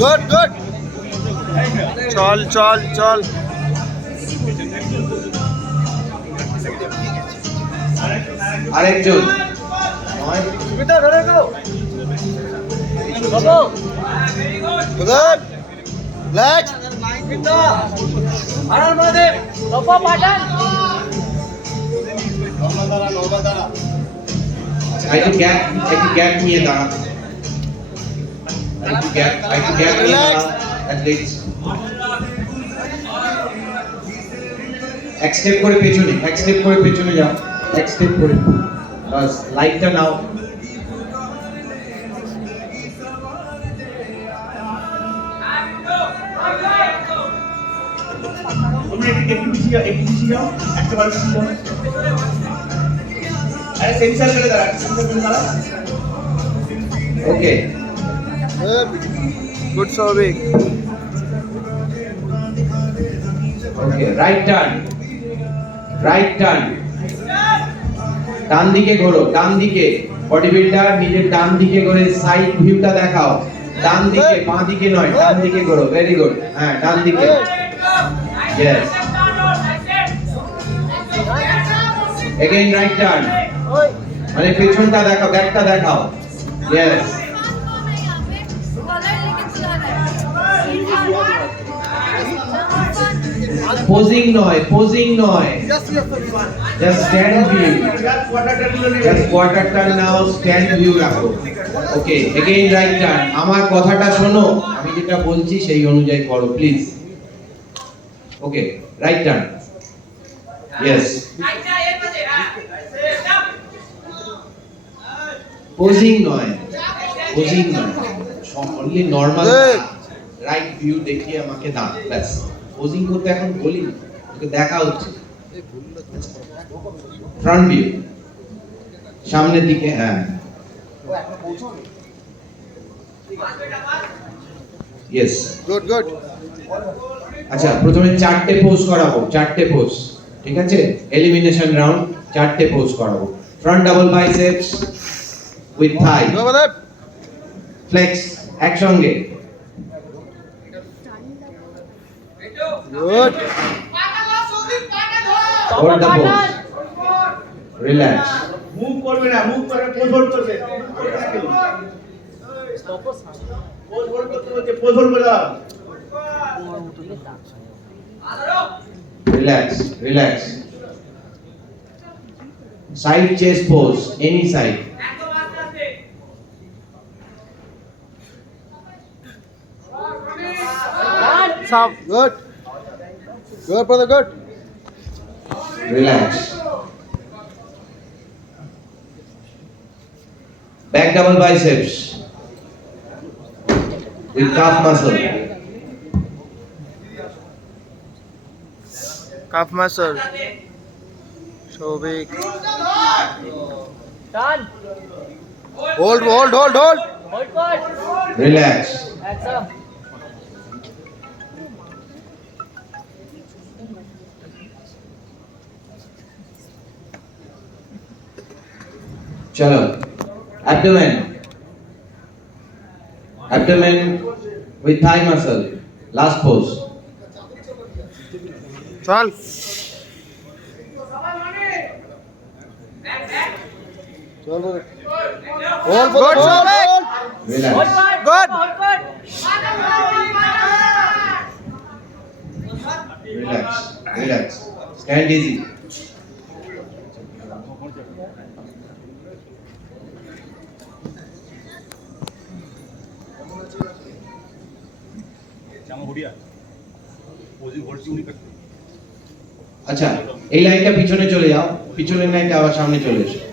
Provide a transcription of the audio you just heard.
Good good চল চল চল আরেকজন গুড লেগ একটু গ্যাপ নিয়ে দাঁড়া একটু গ্যাপ নিয়ে দাঁড়া অ্যাথলেটস এক স্টেপ করে পেছনে যাও এক স্টেপ করে বাস লাইটটা নাও তোমরা একটু পিছিয়ে যাও একবারে পিছিয়ে যাও আরে সেন্সার করে দাঁড়া okay good Souvik okay right turn ডান দিকে ঘোরো ডান দিকে বডি বিল্ডার নিজের ডান দিকে ঘুরে সাইড ভিউটা দেখাও ডান দিকে বাঁ দিকে নয় ডান দিকে ঘোরো ভেরি গুড হ্যাঁ ডান দিকে यस अगेन राइट টার্ন মানে পেছনটা দেখাও ব্যাকটা দেখাও यस পোজিং নয় just stand view just quarter turn now stand view রাখো ওকে अगेन রাইট টার্ন আমার কথাটা শোনো আমি যেটা বলছি সেই অনুযায়ী করো please okay right turn yes posing নয় অনলি নরমাল রাইট ভিউ দেখিয়ে আমাকে দাও ব্যাস পোজিং করতে এখন বলি তোকে দেখা হচ্ছে ফ্রন্ট ভিউ সামনের দিকে হ্যাঁ यस গুড গুড আচ্ছা প্রথমে চারটে পোজ করাবো ঠিক আছে এলিমিনেশন রাউন্ড চারটে পোজ করাবো front double biceps with thigh flex একসঙ্গে good hold the pose relax move করবে না মুভ করে পোজ হোল্ড করবে পোজ হোল্ড করে দাও relax side chest pose any side Stop. Good brother, good. relax back double biceps with calf muscle Calf muscle. Shovik. Done. Hold. Hold good. relax Handsome. chalo abdomen with thigh muscle last pose Chal. Chal brother. Hold good, Shovik. relax Good. relax stand easy আচ্ছা এই লাইনটা পিছনে চলে যাও পিছনের লাইনটা আবার সামনে চলে এসো